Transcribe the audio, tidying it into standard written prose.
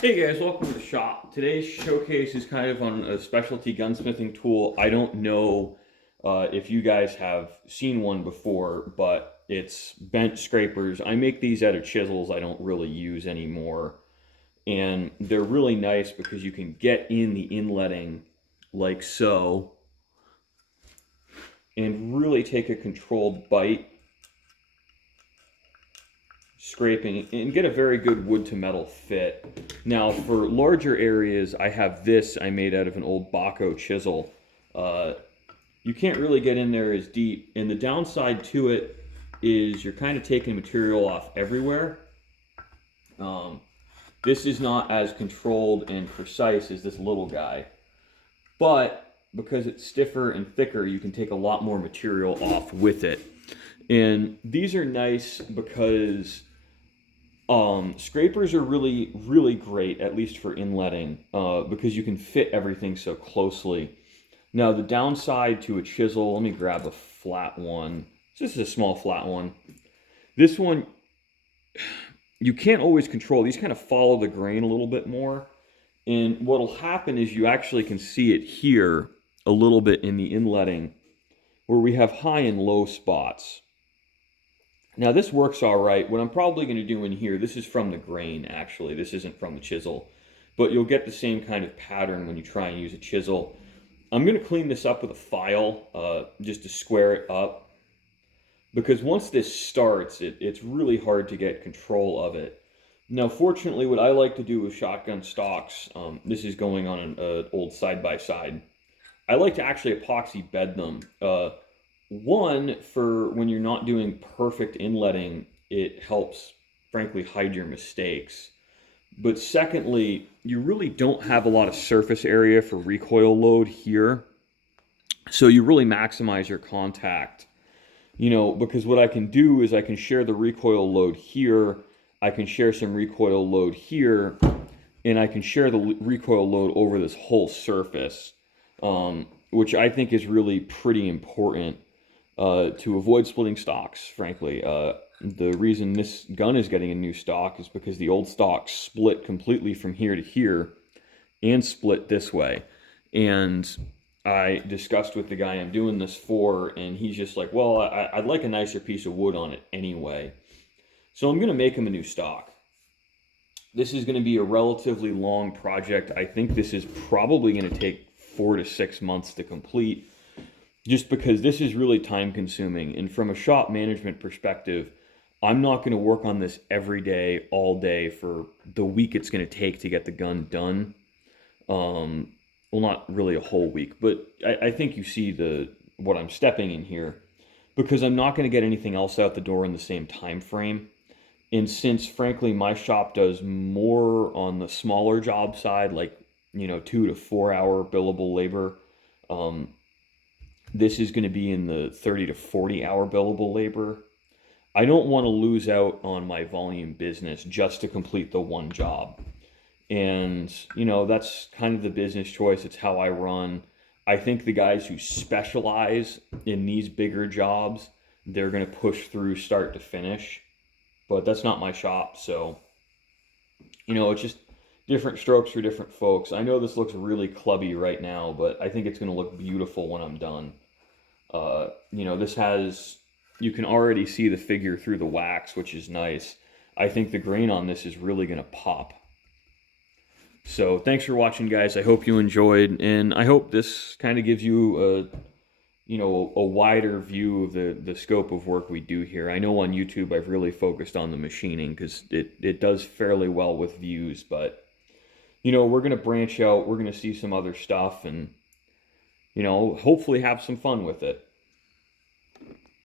Hey guys, welcome to the shop. Today's showcase is kind of on a specialty gunsmithing tool. I don't know if you guys have seen one before, but it's bent scrapers. I make these out of chisels I don't really use anymore. And they're really nice because you can get in the inletting like so and really take a controlled bite scraping and get a very good wood to metal fit. Now for larger areas, I have this I made out of an old Baco chisel. Uh, you can't really get in there as deep, and the downside to it is you're kind of taking material off everywhere. Um, this is not as controlled and precise as this little guy, but because it's stiffer and thicker, you can take a lot more material off with it. And these are nice because scrapers are really, really great, at least for inletting, because you can fit everything so closely. Now, the downside to a chisel, let me grab a flat one. This is a small flat one. This one, you can't always control. These kind of follow the grain a little bit more. And what'll happen is you actually can see it here a little bit in the inletting where we have high and low spots. Now this works all right. What I'm probably going to do in here, this is from the grain actually, this isn't from the chisel, but you'll get the same kind of pattern when you try and use a chisel. I'm going to clean this up with a file just to square it up, because once this starts, it's really hard to get control of it. Now fortunately what I like to do with shotgun stocks, this is going on an old side-by-side, I like to actually epoxy bed them. One, for when you're not doing perfect inletting, it helps, frankly, hide your mistakes. But secondly, you really don't have a lot of surface area for recoil load here. So you really maximize your contact. Because what I can do is I can share the recoil load here, I can share some recoil load here, and I can share the recoil load over this whole surface, which I think is really pretty important to avoid splitting stocks, frankly. The reason this gun is getting a new stock is because the old stock split completely from here to here and split this way. And I discussed with the guy I'm doing this for, and he's just like, well, I'd like a nicer piece of wood on it anyway. So I'm going to make him a new stock. This is going to be a relatively long project. I think this is probably going to take 4 to 6 months to complete, just because this is really time consuming. And from a shop management perspective, I'm not going to work on this every day, all day for the week it's going to take to get the gun done. Well, not really a whole week, but I think you see what I'm stepping in here, because I'm not going to get anything else out the door in the same time frame. And since, frankly, my shop does more on the smaller job side, like 2 to 4 hour billable labor, this is going to be in the 30 to 40 hour billable labor. I don't want to lose out on my volume business just to complete the one job. And, that's kind of the business choice. It's how I run. I think the guys who specialize in these bigger jobs, they're going to push through start to finish. But that's not my shop. So, it's just different strokes for different folks. I know this looks really clubby right now, but I think it's going to look beautiful when I'm done. This has, you can already see the figure through the wax, which is nice. I think the grain on this is really going to pop. So thanks for watching, guys. I hope you enjoyed, and I hope this kind of gives you a wider view of the scope of work we do here. I know on YouTube I've really focused on the machining because it does fairly well with views, but we're going to branch out. We're going to see some other stuff and hopefully have some fun with it.